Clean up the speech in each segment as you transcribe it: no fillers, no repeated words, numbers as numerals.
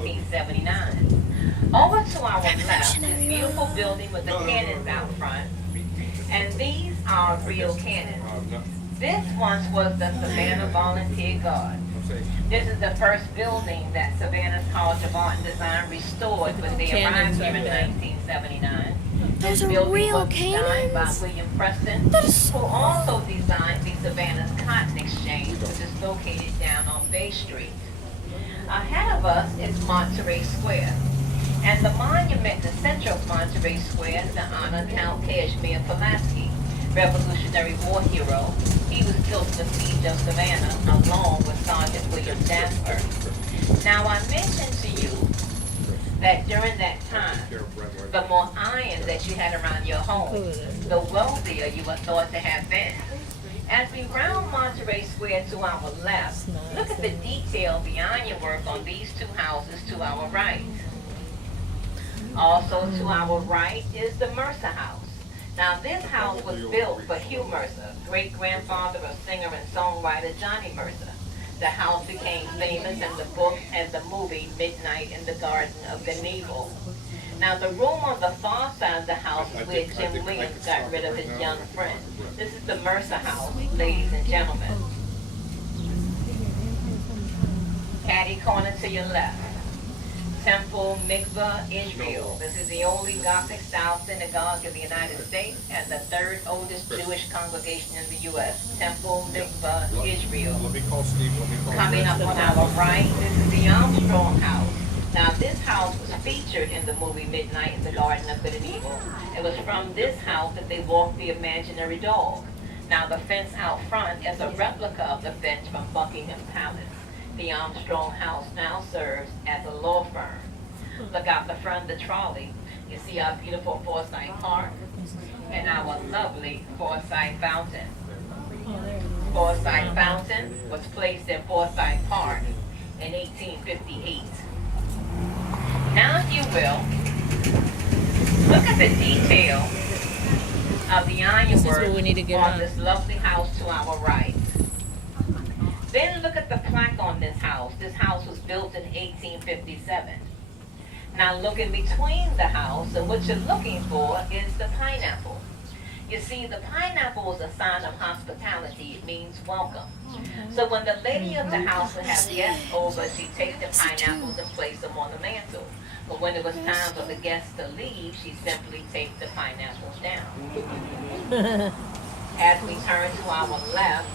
1979. Over to our left, this beautiful building with the cannons out front. And these are real cannons. This once was the Savannah Volunteer Guard. This is the first building that Savannah's College of Art and Design restored when they arrived here in 1979. Those This are building real was designed by cannons? William Preston, who also designed the Savannah's Cotton Exchange, which is located down on Bay Street. Ahead of us is Monterey Square. And the monument in the center of Monterey Square is to honor Count Casimir Pulaski, Revolutionary War hero. He was killed in the siege of Savannah along with Sergeant William Jasper. Now I mentioned to you that during that time, the more iron that you had around your home, the wealthier you were thought to have been. As we round Monterey Square to our left, look at the detail of the ironwork on these two houses to our right. Also to our right is the Mercer House. Now this house was built for Hugh Mercer, great-grandfather of singer and songwriter Johnny Mercer. The house became famous in the book and the movie Midnight in the Garden of Gneeville. Now the room on the far side of the house is where Jim Williams got rid of his young friend. This is the Mercer House, ladies and gentlemen. Caddy corner to your left. Temple Mikvah, Israel. This is the only Gothic-style synagogue in the United States and the third oldest Jewish congregation in the U.S. Temple Mikvah, Israel. Coming up on our right, this is the Armstrong House. Now, this house was featured in the movie Midnight in the Garden of Good and Evil. It was from this house that they walked the imaginary dog. Now, the fence out front is a replica of the fence from Buckingham Palace. The Armstrong House now serves as a law firm. Look out the front of the trolley. You see our beautiful Forsyth Park and our lovely Forsyth Fountain. Forsyth Fountain was placed in Forsyth Park in 1858. Now, if you will, look at the detail of the ironwork on this lovely house to our right. Then look at the plaque on this house. This house was built in 1857. Now look in between the house, and what you're looking for is the pineapple. You see, the pineapple was a sign of hospitality. It means welcome. So when the lady of the house would have guests over, she'd take the pineapples and place them on the mantle. But when it was time for the guests to leave, she'd simply take the pineapples down. As we turn to our left,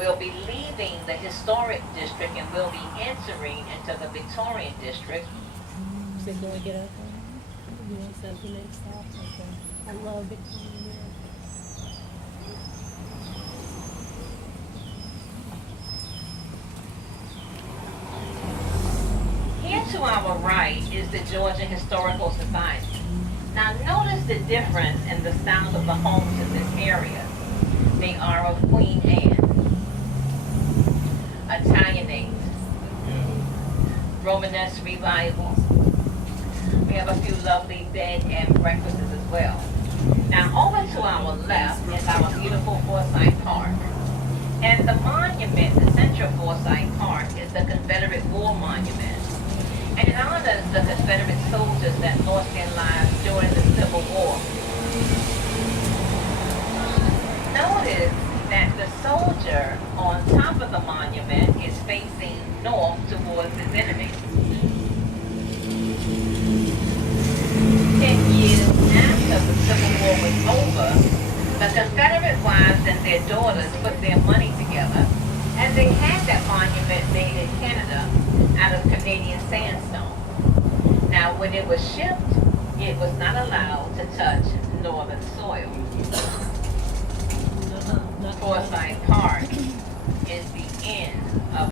we'll be leaving the historic district and we'll be entering into the Victorian district. So can we get up there? You want something next stop? Okay. I love Victorian. Here to our right is the Georgia Historical Society. Now notice the difference in the style of the homes in this area. They are of Queen Anne, Italianate, Romanesque revival. We have a few lovely bed and breakfasts as well. Now over to our left is our beautiful Forsyth Park. And the monument, the center of Forsyth Park, is the Confederate War Monument. And it honors the Confederate soldiers that lost their lives during the Civil War. Notice that the soldier on top of the monument is facing north towards his enemy. 10 years after the Civil War was over, the Confederate wives and their daughters put their money together, and they had that monument made in Canada out of Canadian sandstone. Now, when it was shipped, it was not allowed to touch northern soil.